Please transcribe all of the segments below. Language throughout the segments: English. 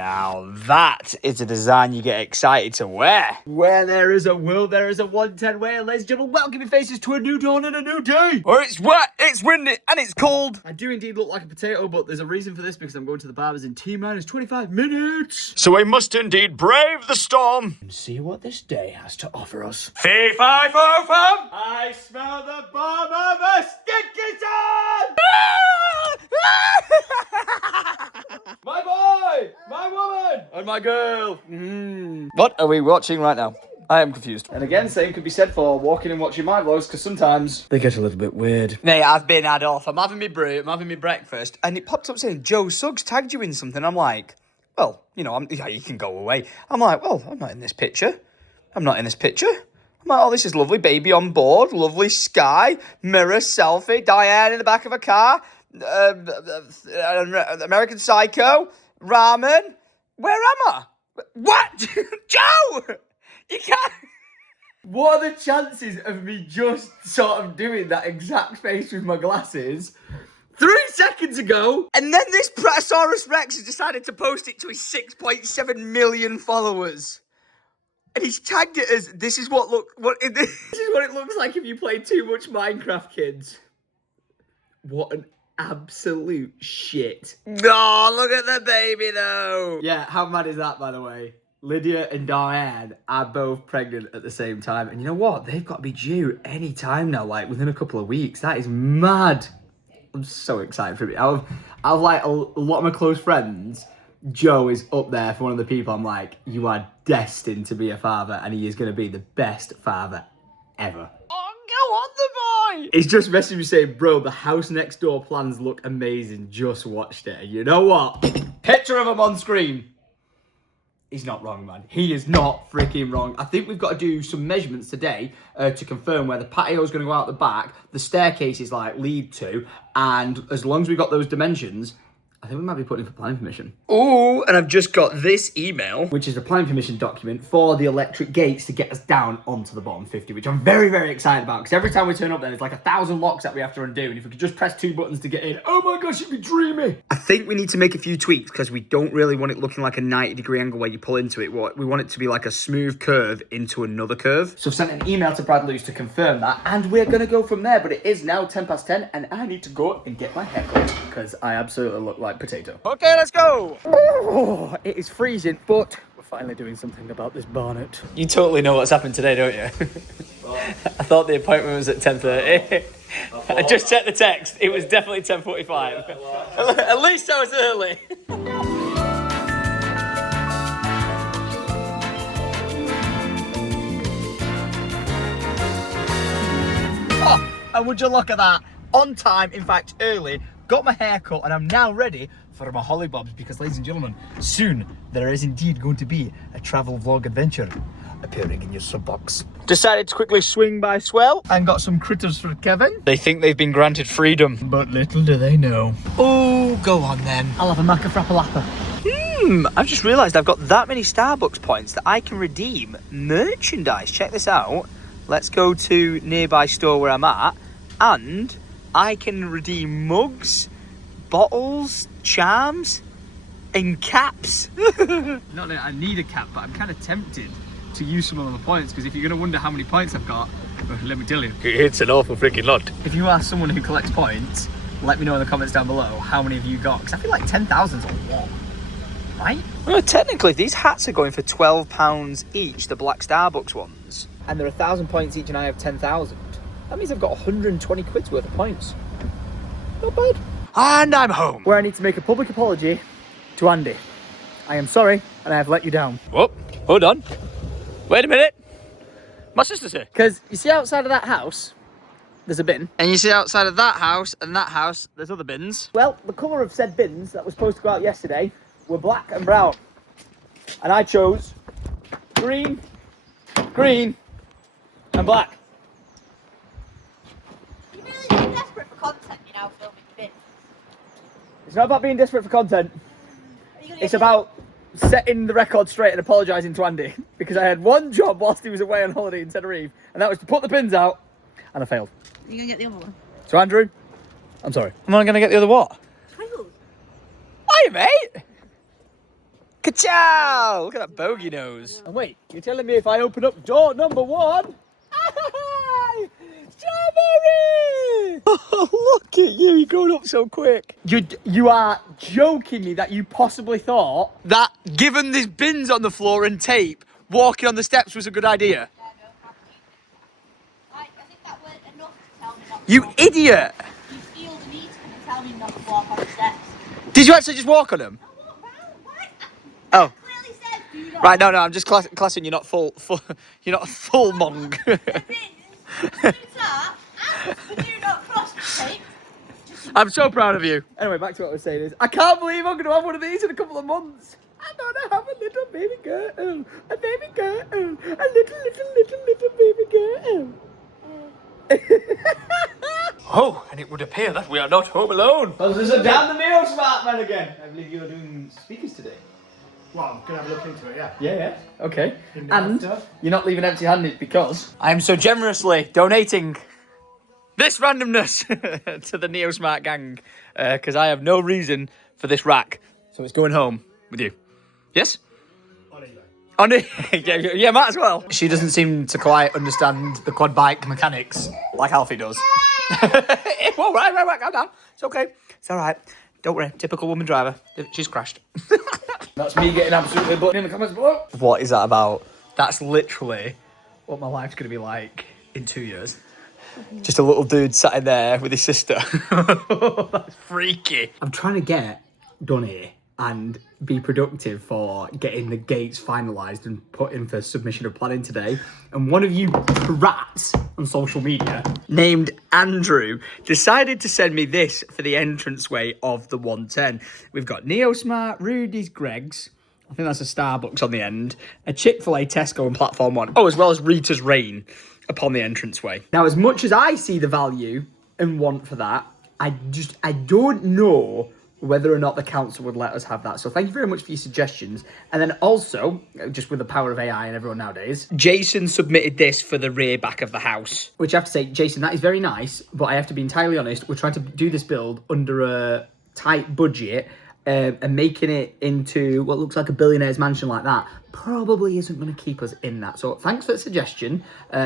Now that is a design you get excited to wear. Where there is a will, there is a 110 way. Ladies and gentlemen, welcome your faces to a new dawn and a new day. Or it's wet, it's windy, and it's cold. I do indeed look like a potato, but there's a reason for this because I'm going to the barbers in T-minus 25 minutes. So we must indeed brave the storm and see what this day has to offer us. Fee, fi, fo, fum. I smell the bomb of a sticky sun. My boy, my woman, and my girl. What are we watching right now? I am confused. And again, same could be said for walking and watching my vlogs, because sometimes they get a little bit weird. Mate, I've been had off. I'm having my brew, I'm having my breakfast, and it popped up saying, Joe Suggs tagged you in something. I'm like, well, you know, yeah, you can go away. I'm like, well, I'm not in this picture. I'm not in this picture. I'm like, oh, this is lovely. Baby on board, lovely sky, mirror, selfie, Diane in the back of a car, American Psycho, ramen. Where am I? What? Joe! You can't... What are the chances of me just sort of doing that exact face with my glasses 3 seconds ago? And then this Brachiosaurus Rex has decided to post it to his 6.7 million followers. And he's tagged it as, this is what this is what it looks like if you play too much Minecraft, kids. What an absolute shit. Oh, look at the baby though. Yeah, how mad is that, by the way? Lydia and Diane are both pregnant at the same time. And you know what? They've got to be due any time now, like within a couple of weeks. That is mad. I'm so excited for it. I've like a lot of my close friends, Joe is up there for one of the people I'm like, you are destined to be a father, and he is going to be the best father ever. Oh, go on the boy! He's just messaging me saying, bro, the house next door plans look amazing. Just watched it. And you know what? Picture of him on screen. He's not wrong, man. He is not freaking wrong. I think we've got to do some measurements today to confirm where the patio is going to go out the back, the staircase is like lead to, and as long as we've got those dimensions, I think we might be putting in for planning permission. Oh, and I've just got this email, which is the planning permission document for the electric gates to get us down onto the bottom 50, which I'm very, very excited about, because every time we turn up there, there's like 1,000 locks that we have to undo, and if we could just press 2 buttons to get in, oh my gosh, it'd be dreamy. I think we need to make a few tweaks, because we don't really want it looking like a 90-degree angle where you pull into it. We want it to be like a smooth curve into another curve. So I've sent an email to Brad Lewis to confirm that, and we're going to go from there, but it is now 10 past 10, and I need to go and get my hair cut, because I absolutely look like potato. Okay, let's go. Oh, it is freezing, but we're finally doing something about this bonnet. You totally know what's happened today, don't you? I thought the appointment was at 10:30. I just checked the text. It was definitely 10:45. At least I was early. Oh, and would you look at that? On time, in fact, early. Got my hair cut, and I'm now ready for my hollybobs, because, ladies and gentlemen, soon there is indeed going to be a travel vlog adventure appearing in your sub box. Decided to quickly swing by Swell and got some critters for Kevin. They think they've been granted freedom, but little do they know. Oh, go on then. I'll have a Macca Frappalappa. I've just realised I've got that many Starbucks points that I can redeem merchandise. Check this out. Let's go to nearby store where I'm at, and I can redeem mugs, bottles, charms, and caps. Not that I need a cap, but I'm kind of tempted to use some of the points, because if you're going to wonder how many points I've got, well, let me tell you. It's an awful freaking lot. If you ask someone who collects points, let me know in the comments down below how many of you got, because I feel like 10,000's a lot, right? Well, technically, these hats are going for £12 each, the black Starbucks ones. And they're 1,000 points each, and I have 10,000. That means I've got 120 quid's worth of points. Not bad. And I'm home. Where I need to make a public apology to Andy. I am sorry, and I have let you down. Whoop, hold on. Wait a minute. My sister's here. Because you see outside of that house, there's a bin. And you see outside of that house and that house, there's other bins. Well, the colour of said bins that were supposed to go out yesterday were black and brown. And I chose green, green, and black. Desperate for content, you know, filming the bit. It's not about being desperate for content. It's about setting the record straight and apologising to Andy, because I had one job whilst he was away on holiday in Tenerife, and that was to put the bins out, and I failed. Are you going to get the other one? So Andrew, I'm sorry. Am I going to get the other what? Tiles. Hey mate! Ka-chow! Look at that bogey nose. And wait, you're telling me if I open up door number 1... Strawberry! Oh, look at you, you're growing up so quick. You are joking me that you possibly thought that, given there's bins on the floor and tape, walking on the steps was a good idea? Yeah, no, I think that weren't enough to tell me not to You walk. idiot! You feel the need to come and tell me not to walk on the steps. Did you actually just walk on them? I walk round, why? Oh. I clearly said do not. Right, no, I'm just classing you're not full, you're not a full mong. There is that, and the do not cross tape. I'm so proud of you. Anyway, back to what I was saying is, I can't believe I'm going to have one of these in a couple of months. I'm going to have a little baby girl, a baby girl, a little baby girl. Oh, and it would appear that we are not home alone. Well, there's a damn the mail smart man again. I believe you're doing speakers today. Well, I'm gonna have a look into it, yeah. Yeah, okay. And And you're not leaving empty-handed because I'm so generously donating this randomness to the NeoSmart gang because I have no reason for this rack, so it's going home with you. Yes? On eBay. On it? Yeah, might as well. She doesn't seem to quite understand the quad bike mechanics like Alfie does. Whoa, right, calm down. It's okay. It's all right. Don't worry. Typical woman driver. She's crashed. That's me getting absolutely button in the comments below. What is that about? That's literally what my life's going to be like in 2 years. Just a little dude sat in there with his sister. That's freaky. I'm trying to get done here and be productive for getting the gates finalised and put in for submission of planning today. And one of you rats on social media named Andrew decided to send me this for the entranceway of the 110. We've got NeoSmart, Rudy's, Greg's, I think that's a Starbucks on the end, a Chick-fil-A, Tesco and Platform 1. Oh, as well as Rita's Rain upon the entranceway. Now, as much as I see the value and want for that, I don't know whether or not the council would let us have that. So thank you very much for your suggestions. And then also, just with the power of AI and everyone nowadays, Jason submitted this for the rear back of the house. Which I have to say, Jason, that is very nice, but I have to be entirely honest, we're trying to do this build under a tight budget, and making it into what looks like a billionaire's mansion like that probably isn't going to keep us in that. So thanks for the suggestion.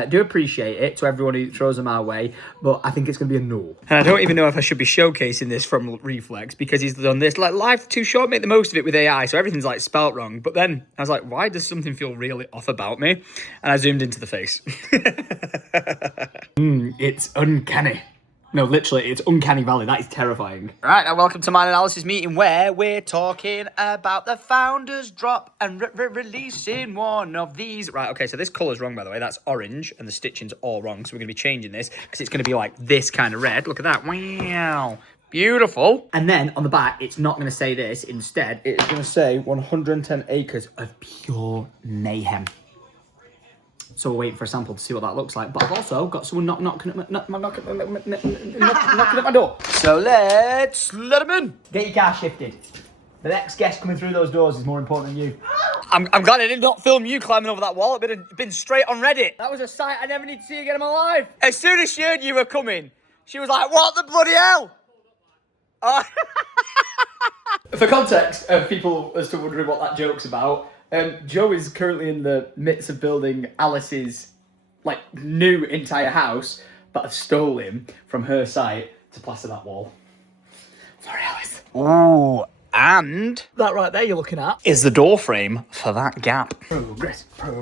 Do appreciate it to everyone who throws them our way, but I think it's going to be a no. And I don't even know if I should be showcasing this from Reflex because he's done this like life's too short, make the most of it with AI, so everything's like spelt wrong. But then I was like, why does something feel really off about me? And I zoomed into the face. It's uncanny. No, literally, it's Uncanny Valley. That is terrifying. All right, now welcome to my analysis meeting where we're talking about the Founders Drop and releasing one of these. Right, okay, so this colour's wrong, by the way. That's orange, and the stitching's all wrong, so we're going to be changing this because it's going to be like this kind of red. Look at that. Wow. Beautiful. And then on the back, it's not going to say this. Instead, it's going to say 110 acres of pure mayhem. So we're waiting for a sample to see what that looks like. But I've also got someone knocking at my door. So let's let them in. Get your car shifted. The next guest coming through those doors is more important than you. I'm glad I did not film you climbing over that wall. It'd been straight on Reddit. That was a sight I never need to see again in my life. As soon as she heard you were coming, she was like, what the bloody hell? For context, people are still wondering what that joke's about. Joe is currently in the midst of building Alice's new entire house, but I've stole him from her site to plaster that wall. Sorry, Alice. Ooh, and that right there you're looking at is the door frame for that gap. Progress. I'm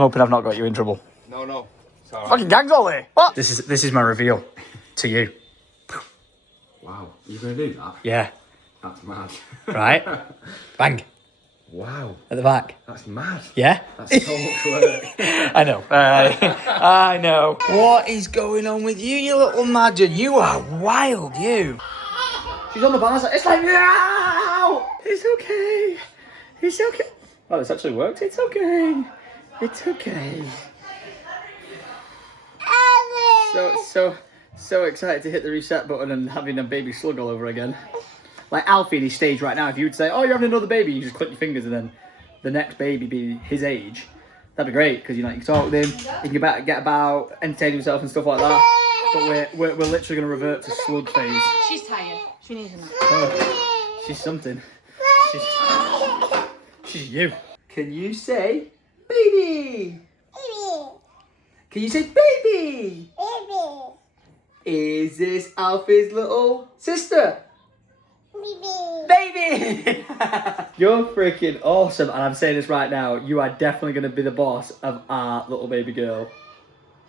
hoping I've not got you in trouble. No. It's all right. Fucking gang's all there. What? This is my reveal to you. Wow, you're going to do that? Yeah. That's mad. Right? Bang. Wow. At the back. That's mad. Yeah? That's so much work. I know. I know. What is going on with you, you little madden? You are wild, you. She's on the balance. It's like, no! It's okay. It's okay. Oh, it's actually worked. It's okay. It's okay. So excited to hit the reset button and having a baby slug all over again. Like Alfie in his stage right now, if you would say, oh, you're having another baby, you just click your fingers and then the next baby be his age. That'd be great, because you can talk with him, you can get about, entertain himself and stuff like that. But we're literally going to revert to slug phase. She's tired. She needs a nap. Oh, she's something. She's you. Can you say baby? Can you say baby? Is this Alfie's little sister? Baby! You're freaking awesome, and I'm saying this right now. You are definitely going to be the boss of our little baby girl.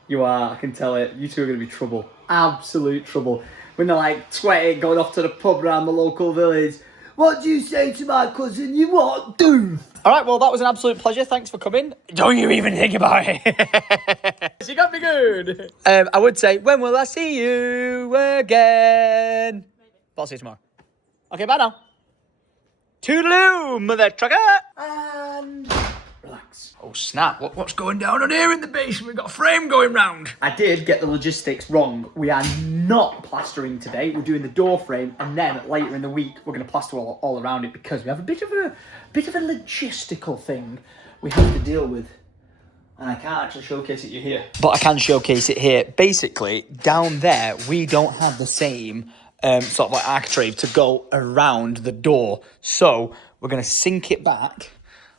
You are, I can tell it. You two are going to be trouble. Absolute trouble. When they're like sweating, going off to the pub around the local village. What do you say to my cousin? You what, do? All right, well, that was an absolute pleasure. Thanks for coming. Don't you even think about it. She got me good. I would say, when will I see you again? But I'll see you tomorrow. Okay, bye now. Toodaloo, mother trucker. And relax. Oh, snap. What's going down on here in the basement? We've got a frame going round. I did get the logistics wrong. We are not plastering today. We're doing the door frame, and then later in the week, we're going to plaster all around it because we have a bit of a logistical thing we have to deal with. And I can't actually showcase it here. But I can showcase it here. Basically, down there, we don't have the same sort of like architrave to go around the door. So we're going to sink it back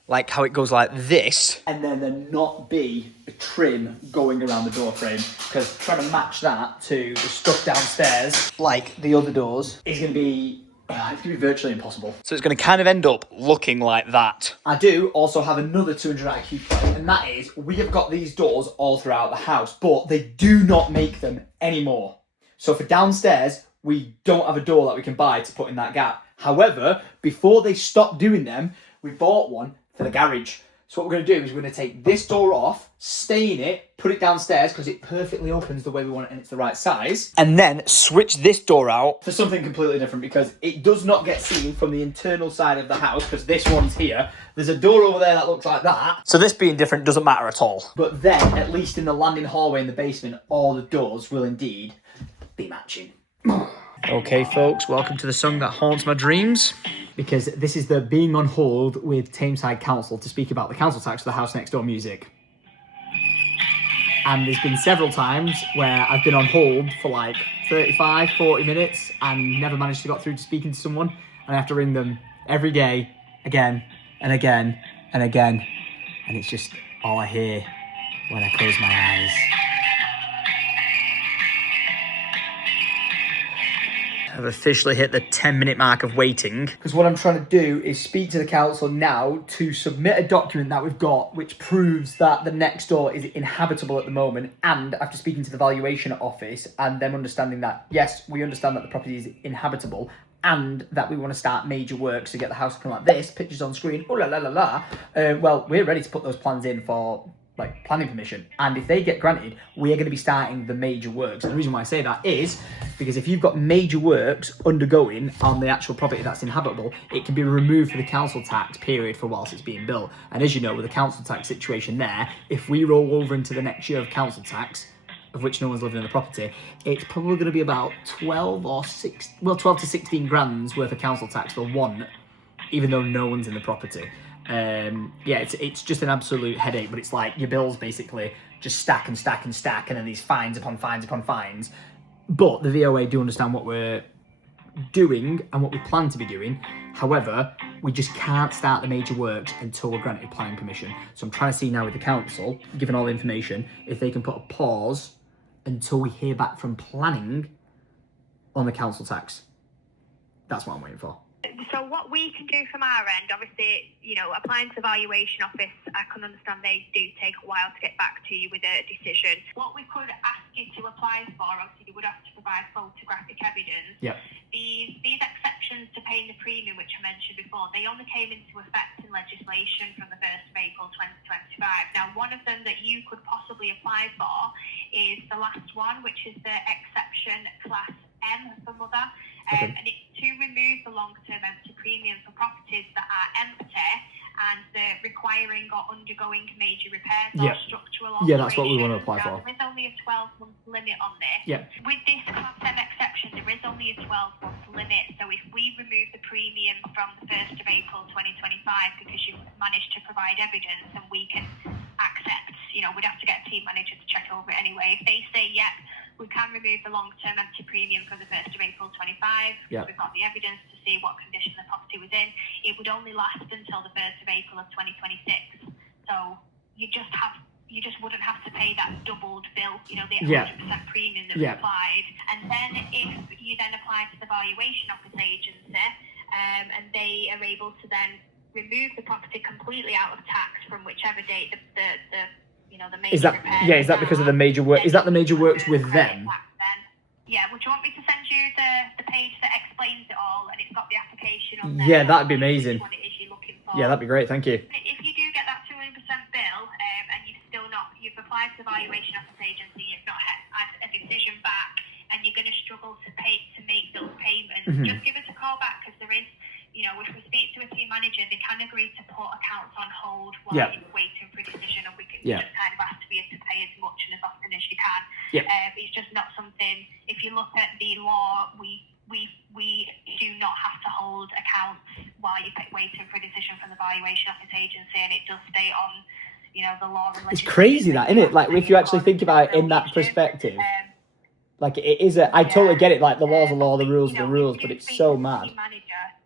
like how it goes like this. And then there not be a trim going around the door frame. Because trying to match that to the stuff downstairs, like the other doors, is going to be... it's going to be virtually impossible. So it's going to kind of end up looking like that. I do also have another 200 IQ play, and that is, we have got these doors all throughout the house, but they do not make them anymore. So for downstairs, we don't have a door that we can buy to put in that gap. However, before they stopped doing them, we bought one for the garage. So what we're going to do is we're going to take this door off, stain it, put it downstairs because it perfectly opens the way we want it and it's the right size. And then switch this door out for something completely different because it does not get seen from the internal side of the house because this one's here. There's a door over there that looks like that. So this being different doesn't matter at all. But then, at least in the landing hallway in the basement, all the doors will indeed be matching. Okay, folks, welcome to the song that haunts my dreams. Because this is the being on hold with Tameside Council to speak about the council tax for the house next door music. And there's been several times where I've been on hold for like 35, 40 minutes and never managed to get through to speaking to someone. And I have to ring them every day, again and again and again. And it's just all I hear when I close my eyes. I've officially hit the 10-minute mark of waiting. Because what I'm trying to do is speak to the council now to submit a document that we've got which proves that the next door is inhabitable at the moment, and after speaking to the valuation office and them understanding that, yes, we understand that the property is inhabitable and that we want to start major works to get the house looking like this, pictures on screen, oh la la la la, well, we're ready to put those plans in for like planning permission, and if they get granted, we are going to be starting the major works. And the reason why I say that is because if you've got major works undergoing on the actual property that's inhabitable, it can be removed for the council tax period for whilst it's being built. And as you know, with the council tax situation there, if we roll over into the next year of council tax, of which no one's living in the property, it's probably going to be about 12 to 16 grand's worth of council tax for one, even though no one's in the property. Yeah, it's just an absolute headache, but it's like your bills basically just stack and stack and stack, and then these fines upon fines upon fines. But the VOA do understand what we're doing and what we plan to be doing. However, we just can't start the major works until we're granted planning permission. So I'm trying to see now with the council, given all the information, if they can put a pause until we hear back from planning on the council tax. That's what I'm waiting for. So what we can do from our end, obviously, you know, applying to the valuation office, I can understand they do take a while to get back to you with a decision. What we could ask you to apply for, obviously, you would have to provide photographic evidence. Yep. These exceptions to paying the premium, which I mentioned before, they only came into effect in legislation from the 1st of April 2025. Now, one of them that you could possibly apply for is the last one, which is the exception class M for mother. And it's to remove the long-term empty premium for properties that are empty and requiring or undergoing major repairs or structural alterations. Yeah, that's what we want to apply for. There is only a 12-month limit on this. Yeah. With this Class M exception, there is only a 12-month limit. So if we remove the premium from the 1st of April 2025 because you've managed to provide evidence, and we can accept, you know, we'd have to get a team manager to check over it anyway. If they say, yep, we can remove the long-term empty premium from the 1st of April 25. Yeah. We've got the evidence to see what condition the property was in. It would only last until the 1st of April of 2026. So you just wouldn't have to pay that doubled bill, the 100% premium that was applied. And then if you then apply to the valuation office agency, and they are able to then remove the property completely out of tax from whichever date the major repairs is that because of the major work? Is that the major works with them? Yeah, would you want me to send you the page that explains it all, and it's got the application on there? Yeah, that'd be amazing. What it is you're looking for. Yeah, that'd be great. Thank you. If you do get that 200% bill, and you've applied to the valuation office agency, you've not had a decision back, and you're going to struggle to make those payments, just give us a call back, because there is, if we speak to a team manager, they can agree to put accounts on hold while you're waiting for a decision, and we can just kind of ask for you to pay as much and as often as you can. It's just not something. If you look at the law, we do not have to hold accounts while you're waiting for a decision from the valuation office agency, and it does stay on, the law. It's crazy that, isn't it? Like, if you actually think about it in that perspective. Like, it is I totally get it, like, the law's the law, the rules are the rules, but it's so mad.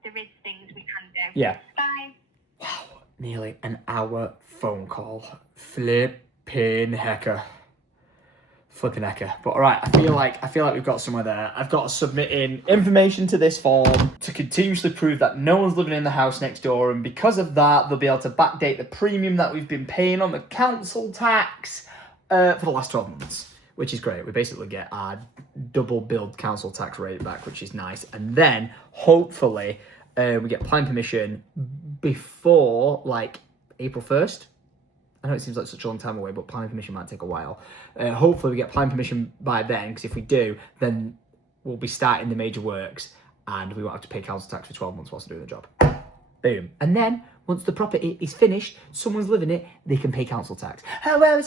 There is things we can do. Yeah. Bye. Wow, nearly an hour phone call. Flipping hecker. But alright, I feel like we've got somewhere there. I've got to submit in information to this form to continuously prove that no one's living in the house next door, and because of that, they'll be able to backdate the premium that we've been paying on the council tax for the last 12 months. Which is great. We basically get our double billed council tax rate back, which is nice. And then, hopefully, we get planning permission before, like, April 1st. I know it seems like such a long time away, but planning permission might take a while. Hopefully, we get planning permission by then, because if we do, then we'll be starting the major works, and we won't have to pay council tax for 12 months whilst doing the job. Boom. And then, once the property is finished, someone's living it, they can pay council tax. Hooray!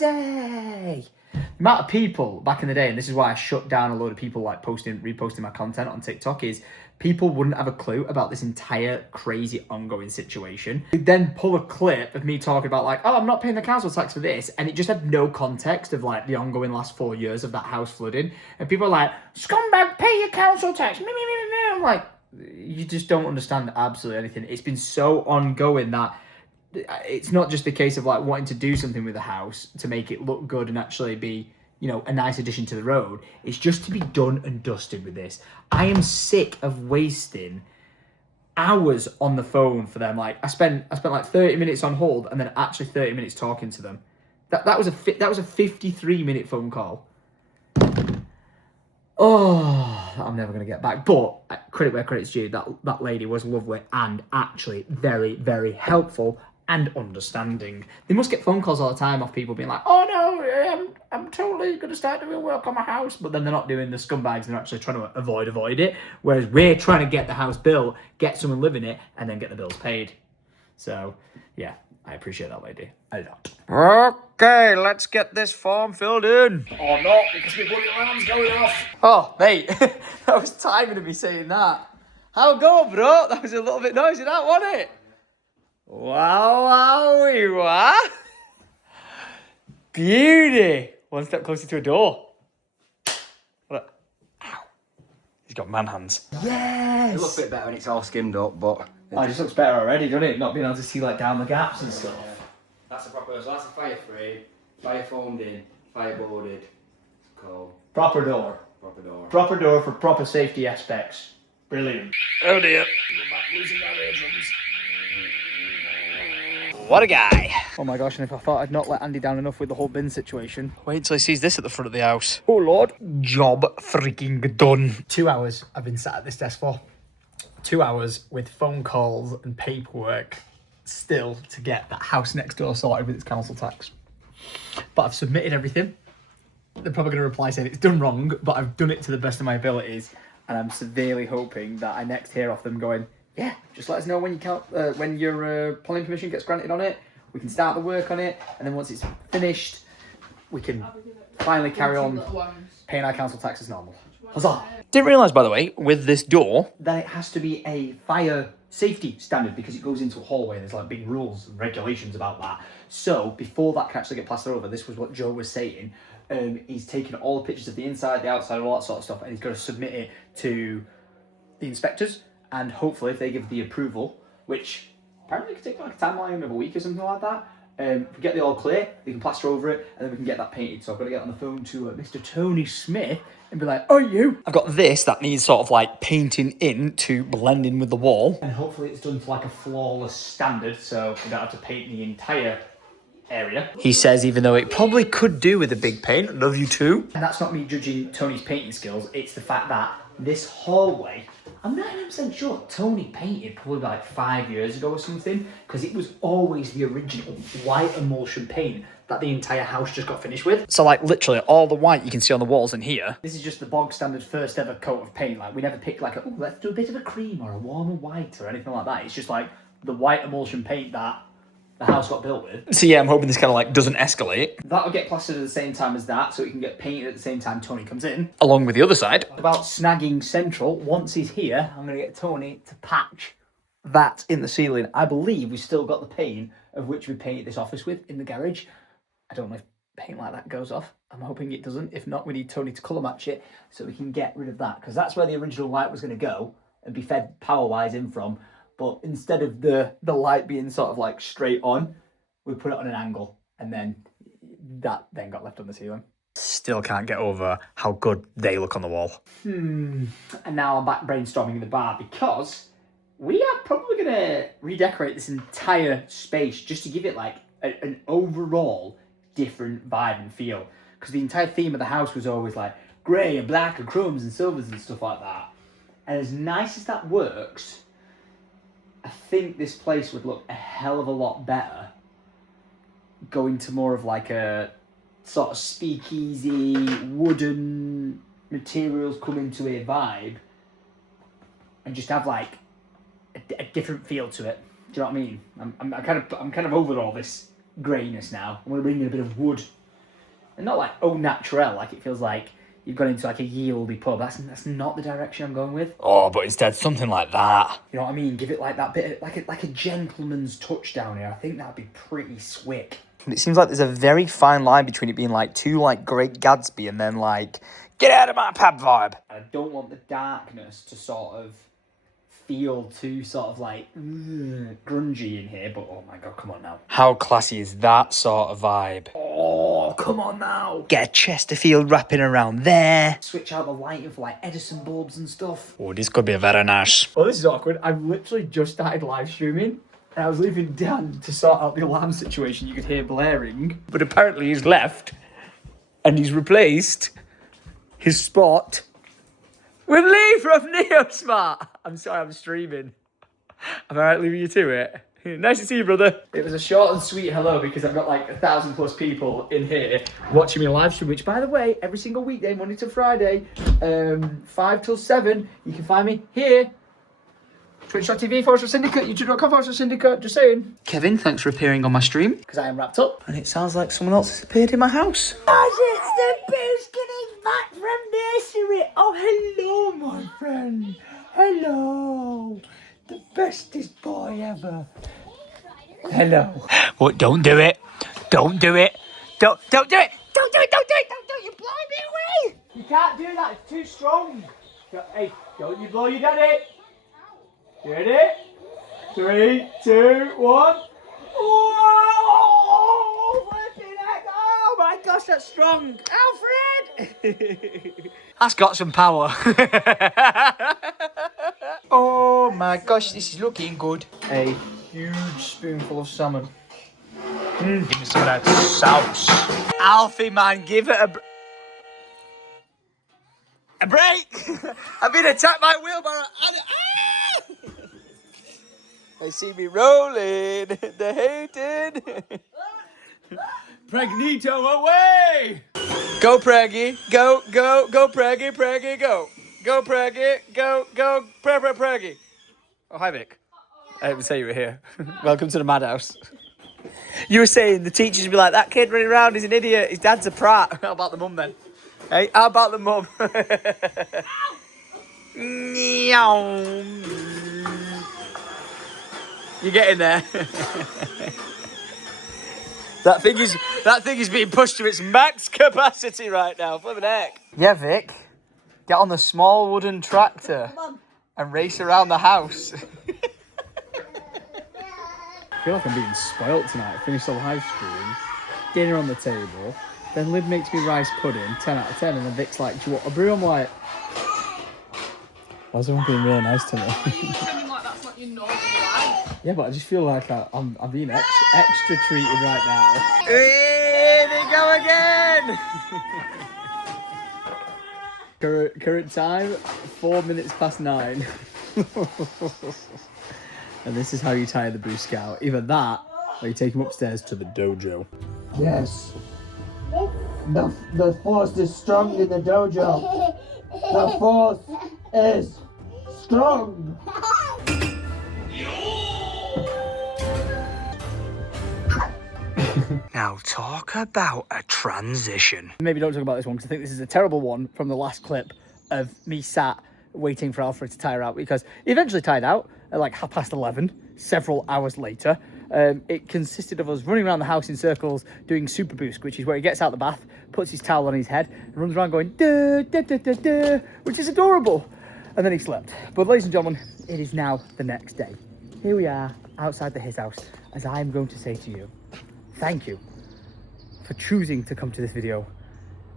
The amount of people back in the day, and this is why I shut down a load of people like reposting my content on TikTok, is people wouldn't have a clue about this entire crazy ongoing situation. They'd then pull a clip of me talking about like, oh, I'm not paying the council tax for this, and it just had no context of like the ongoing last 4 years of that house flooding. And people are like, scumbag, pay your council tax. I'm like, you just don't understand absolutely anything. It's been so ongoing that it's not just a case of like wanting to do something with the house to make it look good and actually be, a nice addition to the road. It's just to be done and dusted with this. I am sick of wasting hours on the phone for them. Like I spent like 30 minutes on hold and then actually 30 minutes talking to them. That was a 53-minute phone call. Oh, I'm never going to get back. But credit where credit's due, that lady was lovely and actually very, very helpful and understanding. They must get phone calls all the time off people being like, oh no, I'm totally going to start doing work on my house. But then they're not doing the scumbags. They're actually trying to avoid it. Whereas we're trying to get the house built, get someone living it, and then get the bills paid. So, yeah, I appreciate that lady a lot. Okay, let's get this form filled in. Or not, because my bloody alarm's going off. Oh, mate, that was timing of me saying that. How go, bro? That was a little bit noisy, that, wasn't it? Wow, beauty. One step closer to a door. Ow. He's got man hands. Yes. It looks a bit better when it's all skimmed up, but... Oh, it just looks better already, doesn't it? Not being able to see like down the gaps and stuff. Yeah. That's a proper, so that's a fire frame, fire foamed in, fire boarded, cool. Proper door. Proper door. Proper door for proper safety aspects. Brilliant. Oh dear. What a guy. Oh my gosh, and if I thought I'd not let Andy down enough with the whole bin situation. Wait till he sees this at the front of the house. Oh Lord. Job freaking done. 2 hours I've been sat at this desk for. 2 hours with phone calls and paperwork still to get that house next door sorted with its council tax. But I've submitted everything. They're probably going to reply saying it's done wrong, but I've done it to the best of my abilities. And I'm severely hoping that I next hear off them going, yeah, just let us know when your planning permission gets granted on it. We can start the work on it. And then once it's finished, we can finally carry on paying our council tax as normal. Huzzah! Didn't realise, by the way, with this door, that it has to be a fire safety standard because it goes into a hallway. There's like big rules and regulations about that. So before that can actually get plastered over, this was what Joe was saying. He's taken all the pictures of the inside, the outside, all that sort of stuff, and he's got to submit it to the inspectors. And hopefully, if they give the approval, which apparently could take like a timeline of a week or something like that, if we get the all clear, we can plaster over it, and then we can get that painted. So I've got to get on the phone to Mr. Tony Smith and be like, "Oh, you! I've got this that needs sort of like painting in to blend in with the wall, and hopefully it's done to like a flawless standard, so we don't have to paint the entire area." He says, even though it probably could do with a big paint, love you too. And that's not me judging Tony's painting skills. It's the fact that this hallway, I'm 99% sure Tony painted probably like 5 years ago or something, because it was always the original white emulsion paint that the entire house just got finished with. So like literally all the white you can see on the walls in here. This is just the bog standard first ever coat of paint. Like we never picked like, oh, let's do a bit of a cream or a warmer white or anything like that. It's just like the white emulsion paint that the house got built with. So yeah, I'm hoping this kind of like doesn't escalate. That'll get plastered at the same time as that, so it can get painted at the same time Tony comes in. Along with the other side. About snagging central, once he's here, I'm gonna get Tony to patch that in the ceiling. I believe we've still got the paint of which we painted this office with in the garage. I don't know if paint like that goes off. I'm hoping it doesn't. If not, we need Tony to colour match it so we can get rid of that, because that's where the original light was gonna go and be fed power-wise in from. But instead of the light being sort of like straight on, we put it on an angle, and then that then got left on the ceiling. Still can't get over how good they look on the wall. And now I'm back brainstorming in the bar, because we are probably going to redecorate this entire space just to give it like an overall different vibe and feel. Because the entire theme of the house was always like grey and black and chromes and silvers and stuff like that. And as nice as that works, I think this place would look a hell of a lot better going to more of like a sort of speakeasy, wooden materials come into a vibe, and just have like a different feel to it. Do you know what I mean? I'm kind of over all this greyness now. I want to bring in a bit of wood, and not like au naturel, like it feels like you've gone into like a ye olde pub. That's not the direction I'm going with. Oh, but instead something like that. You know what I mean? Give it like that bit of, like a gentleman's touch down here. I think that'd be pretty swick. It seems like there's a very fine line between it being like too like Great Gatsby and then like get out of my pub vibe. I don't want the darkness to sort of feel too sort of like grungy in here, but oh my god, come on now. How classy is that sort of vibe? Oh, come on now. Get a Chesterfield wrapping around there. Switch out the lighting for like Edison bulbs and stuff. Oh, this could be very nice. Oh, this is awkward. I've literally just started live streaming, and I was leaving Dan to sort out the alarm situation you could hear blaring. But apparently he's left, and he's replaced his spot with Lee from Neosmart. I'm sorry, I'm streaming. Am I right leaving you to it? Nice to see you, brother. It was a short and sweet hello, because I've got like 1,000+ people in here watching me live stream, which, by the way, every single weekday, Monday to Friday, 5 till 7, you can find me here. Twitch.tv/Syndicate, YouTube.com/Syndicate, just saying. Kevin, thanks for appearing on my stream, because I am wrapped up, and it sounds like someone else has appeared in my house. Guys, it's the Boost getting back from nursery. Oh, hello, my friend. Hello. The bestest boy ever. Hello. What? Don't do it. Don't do it. Don't do it. Don't do it. Don't do it. Don't do it. You blow me away. You can't do that. It's too strong. Hey, don't you blow your daddy. Ready? 3, 2, 1. Whoa! Flipping heck! Oh my gosh, that's strong. Alfred! That's got some power. Oh my gosh, this is looking good. A huge spoonful of salmon. Give me some of that sauce. Alfie, man, give it a break. I've been attacked by a wheelbarrow. They see me rolling. They're hating. Pregnito away! Go, Preggy. Go, Preggy, Preggy, go. Go, Preggy. Go, Preggy. Oh, hi, Vic. I didn't say you were here. Welcome to the madhouse. You were saying the teachers would be like, that kid running around, he's an idiot. His dad's a prat. How about the mum, then? Hey, how about the mum? You get in there. That thing is being pushed to its max capacity right now. Flippin' heck. Yeah, Vic. Get on the small wooden tractor and race around the house. I feel like I'm being spoilt tonight. Finished the live stream, dinner on the table, then Liv makes me rice pudding, 10 out of 10, and then Vic's like, do you want a brew? I'm like, why is everyone being really nice to me? Like that's not your normal life. Yeah, but I just feel like I'm being extra treated right now. Here they go again! Current time, 4 minutes past 9. And this is how you tire the Boo Scout. Either that, or you take him upstairs to the dojo. Yes. The force is strong in the dojo. The force is strong. Now talk about a transition. Maybe don't talk about this one because I think this is a terrible one from the last clip of me sat waiting for Alfred to tire out, because he eventually tired out at like 11:30, several hours later. It consisted of us running around the house in circles doing super boost, which is where he gets out the bath, puts his towel on his head and runs around going duh, duh, duh, duh, duh, which is adorable. And then he slept. But ladies and gentlemen, it is now the next day. Here we are outside his house, as I'm going to say to you, thank you for choosing to come to this video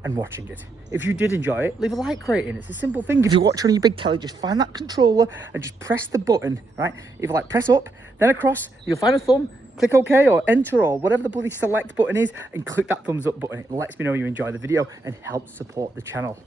and watching it. If you did enjoy it, leave a like rating. It's a simple thing. If you watch on your big telly, just find that controller and just press the button, right? If you like, press up, then across, you'll find a thumb, click OK or enter or whatever the bloody select button is, and click that thumbs up button. It lets me know you enjoy the video and helps support the channel.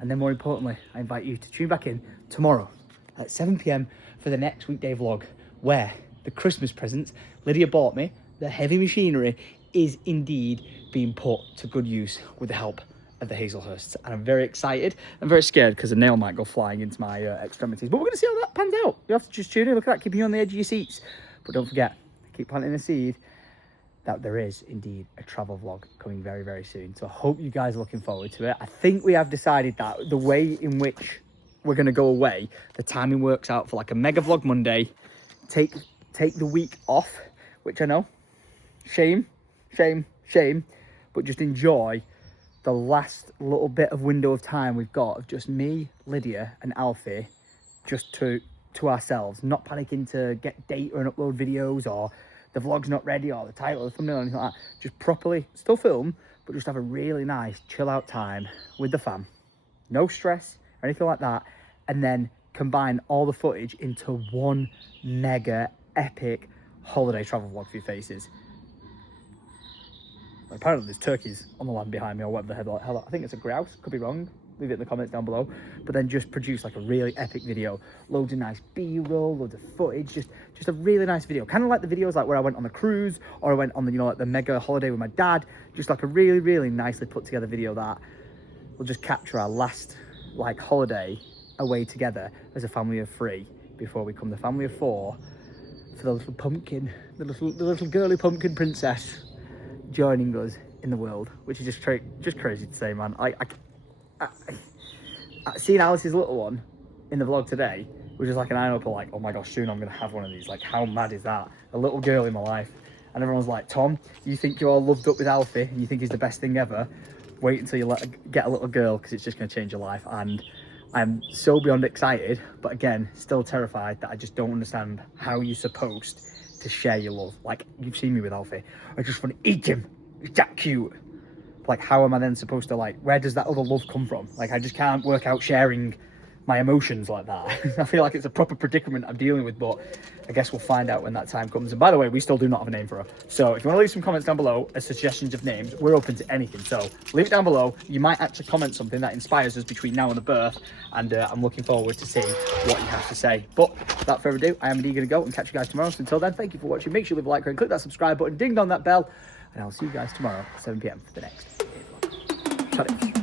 And then more importantly, I invite you to tune back in tomorrow at 7 PM for the next weekday vlog, where the Christmas presents Lydia bought me, the heavy machinery, is indeed being put to good use with the help of the Hazelhursts. And I'm very excited. I'm very scared because a nail might go flying into my extremities. But we're going to see how that pans out. You have to just tune in. Look at that, keeping you on the edge of your seats. But don't forget, keep planting the seed that there is indeed a travel vlog coming very, very soon. So I hope you guys are looking forward to it. I think we have decided that the way in which we're going to go away, the timing works out for like a mega vlog Monday, take the week off, which I know, shame, but just enjoy the last little bit of window of time we've got of just me, Lydia and Alfie, just to ourselves, not panicking to get data and upload videos, or the vlog's not ready, or the title or the thumbnail or anything like that. Just properly still film, but just have a really nice chill out time with the fam. No stress or anything like that. And then combine all the footage into one mega epic holiday travel vlog for your faces. Apparently there's turkeys on the land behind me, or whatever the hell. I think it's a grouse, could be wrong. Leave it in the comments down below. But then just produce like a really epic video, loads of nice B-roll, loads of footage, just a really nice video, kind of like the videos like where I went on the cruise, or I went on the, you know, like the mega holiday with my dad. Just like a really, really nicely put together video that will just capture our last like holiday away together as a family of 3 before we become the family of 4 for the little pumpkin, the little girly pumpkin princess joining us in the world, which is just crazy to say, man. I seeing Alice's little one in the vlog today was just like an eye-opener, like, oh my gosh, soon I'm gonna have one of these. Like, how mad is that? A little girl in my life. And everyone's like, Tom, you think you're all loved up with Alfie and you think he's the best thing ever? Wait until you get a little girl, because it's just gonna change your life. And I'm so beyond excited, but again, still terrified that I just don't understand how you're supposed to share your love. Like, you've seen me with Alfie. I just want to eat him. He's that cute. Like, how am I then supposed to, like, where does that other love come from? Like, I just can't work out sharing my emotions like that. I feel like it's a proper predicament I'm dealing with, but I guess we'll find out when that time comes. And by the way, we still do not have a name for her. So if you want to leave some comments down below as suggestions of names, we're open to anything. So leave it down below. You might actually comment something that inspires us between now and the birth. And I'm looking forward to seeing what you have to say. But without further ado, I am indeed going to go and catch you guys tomorrow. So until then, thank you for watching. Make sure you leave a like and click that subscribe button, ding dong that bell. And I'll see you guys tomorrow at 7 PM for the next vlog. Shut it.